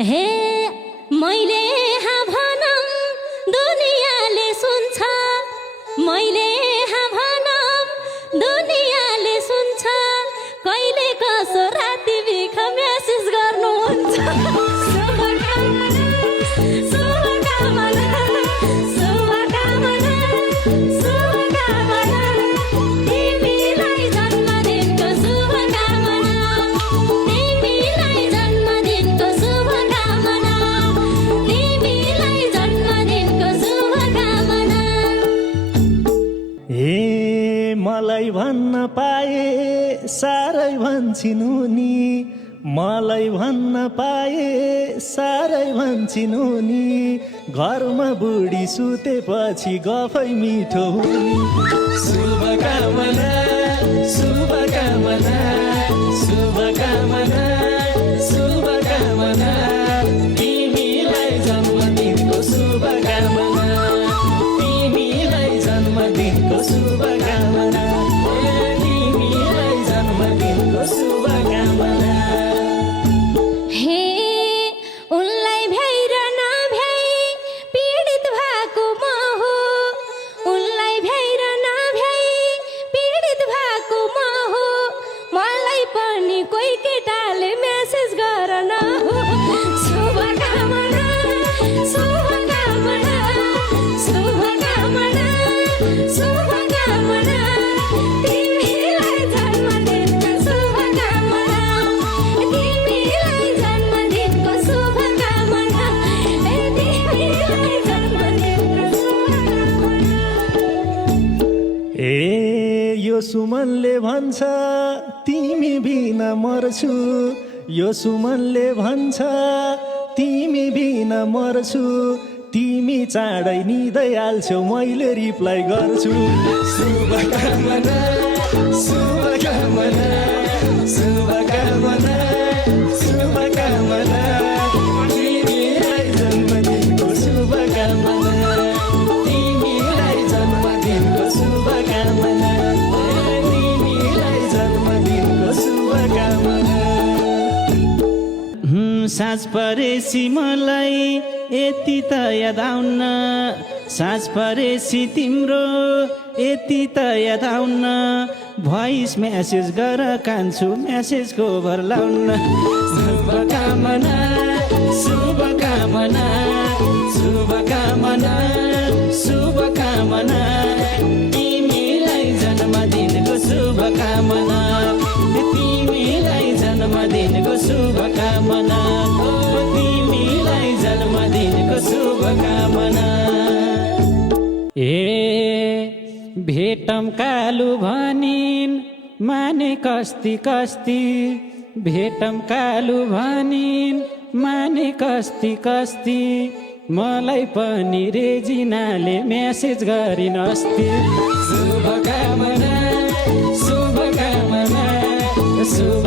हे मैले हाँ भनम दुनियाँले सुन्छ, मैले हाँ भनम दुनियाँले सुन्छ, कहिले कसो राति बिख म्यासेज गर्नुहुन्छ। मलाई भन्न पाए साह्रै भन्छिन् उनी, मलाई भन्न पाए साह्रै भन्छिन् उनी, घरमा बुढी सुतेपछि गफै मिठो हुने। शुभकामना शुभकामना शुभकामना शुभकामना, तिमीलाई जन्मदिनको शुभकामना, तिमीलाई जन्मदिनको शुभकामना, तिमीलाई जन्मदिनको शुभकामना। हे उनलाई भ्याइ र नभ्याइ पीडित भएको म हो, उनलाई भ्याइ र नभ्याइ पीडित भएको म हो, मलाई पनि कोही केटाले मेसेज गर न हो। शुभकामना शुभकामना शुभकामना शुभकामना, तिमीलाई जन्मदिनको शुभकामना, तिमीलाई जन्मदिनको शुभकामना, तिमीलाई जन्मदिनको शुभकामना। ए यो सुमनले भन्छ तिमी बिना मर्छु, यो सुमनले भन्छ तिमी बिना मर्छु, तिमी चाँडै निदै हाल्छौ मैले रिप्लाई गर्छु। शुभकामना शुभकामना शुभकामना शुभकामना, तिमीलाई जन्मदिनको शुभकामना, तिमीलाई जन्मदिनको शुभकामना, तिमीलाई जन्मदिनको शुभकामना। साँझ परेसी मलाई यति त याद आउन्न, साँझ परेसी तिम्रो यति त याद आउन्न, भोइस म्यासेज गर कान्छु म्यासेजको भर लाउन्न। शुभकामना शुभकामना शुभकामना शुभकामना, तिमीलाई जन्मदिनको शुभकामना, तिमीलाई जन्मदिनको शुभकामना, तिमीलाई जन्मदिनको शुभकामना। ए भेटम कालु भनिन् माने कस्ती कस्ती, भेटम कालु भनिन् माने कस्ती कस्ती, मलाई पनि रेजिनाले मेसेज गरिन् अस्ति। शुभकामना शुभकामना शुभ